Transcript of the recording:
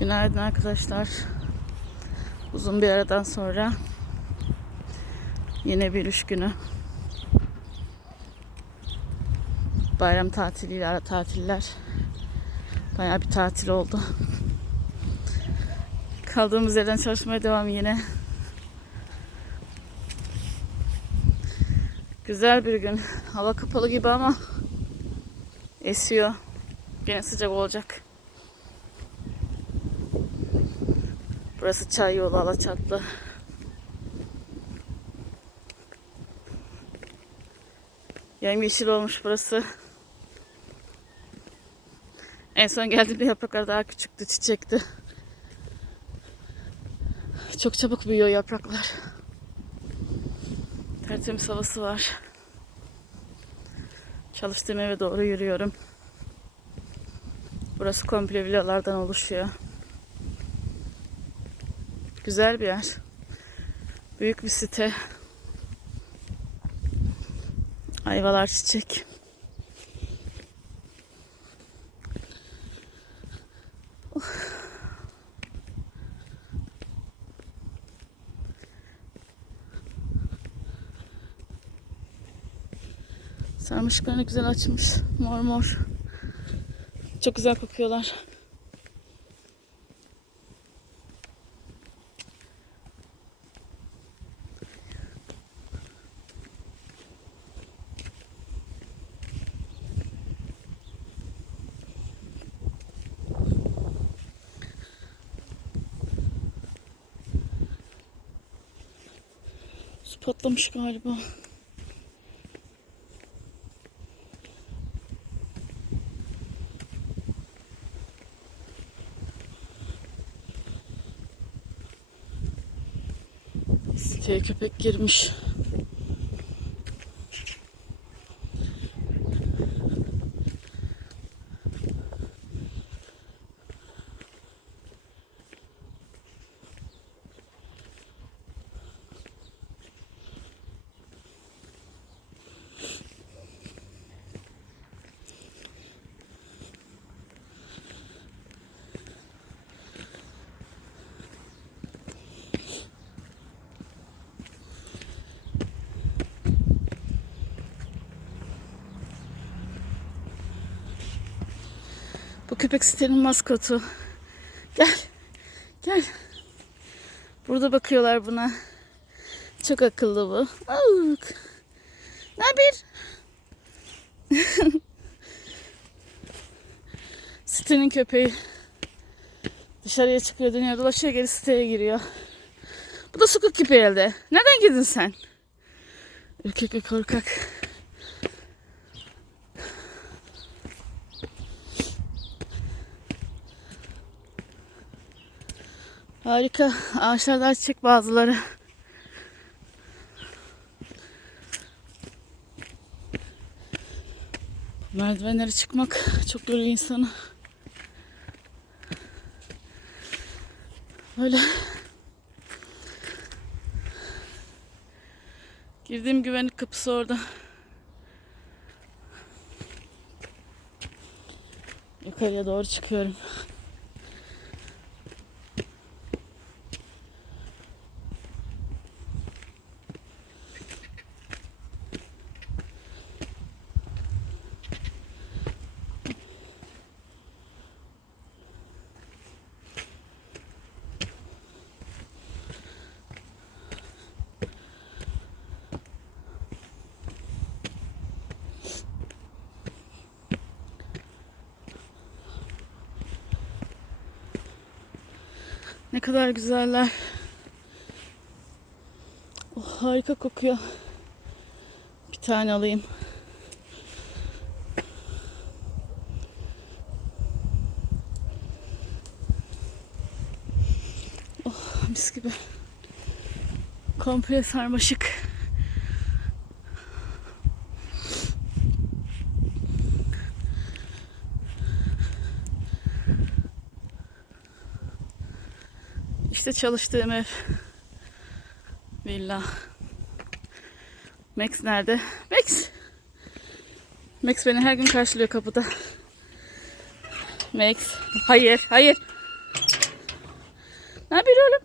Günaydın arkadaşlar. Uzun bir aradan sonra yine bir üç günü. Bayram tatiliyle ara tatiller. Bayağı bir tatil oldu. Kaldığımız yerden çalışmaya devam yine. Güzel bir gün. Hava kapalı gibi ama esiyor. Gene sıcak olacak. Burası çay yolu Alaçatlı. Yemyeşil olmuş burası. En son geldiğimde yapraklar daha küçüktü, çiçekti. Çok çabuk büyüyor yapraklar. Tertemiz havası var. Çalıştığım eve doğru yürüyorum. Burası komple villalardan oluşuyor. Güzel bir yer. Büyük bir site. Ayvalar çiçek. Uf. Sarmaşıklarını güzel açmış. Mor mor. Çok güzel kokuyorlar. Patlamış galiba. Siteye köpek girmiş. Bu köpek sitenin maskotu. Gel. Gel. Burada bakıyorlar buna. Çok akıllı bu. Avuk. Ne haber? Sitenin köpeği. Dışarıya çıkıyor, dönüyor, dolaşıyor, geri siteye giriyor. Bu da sokak gibi elde. Nereden girdin sen? Ürkek ve korkak. Harika. Ağaçlardan çiçek bazıları. Merdivenlere çıkmak çok yoruyor insanı. Böyle. Girdiğim güvenlik kapısı orada. Yukarıya doğru çıkıyorum. Ne kadar güzeller. Oh, harika kokuyor. Bir tane alayım. Oh, mis gibi. Komple sarmaşık. İşte çalıştığım ev. Villa. Max nerede? Max! Max beni her gün karşılıyor kapıda. Max. Hayır, hayır. Ne yapıyor oğlum?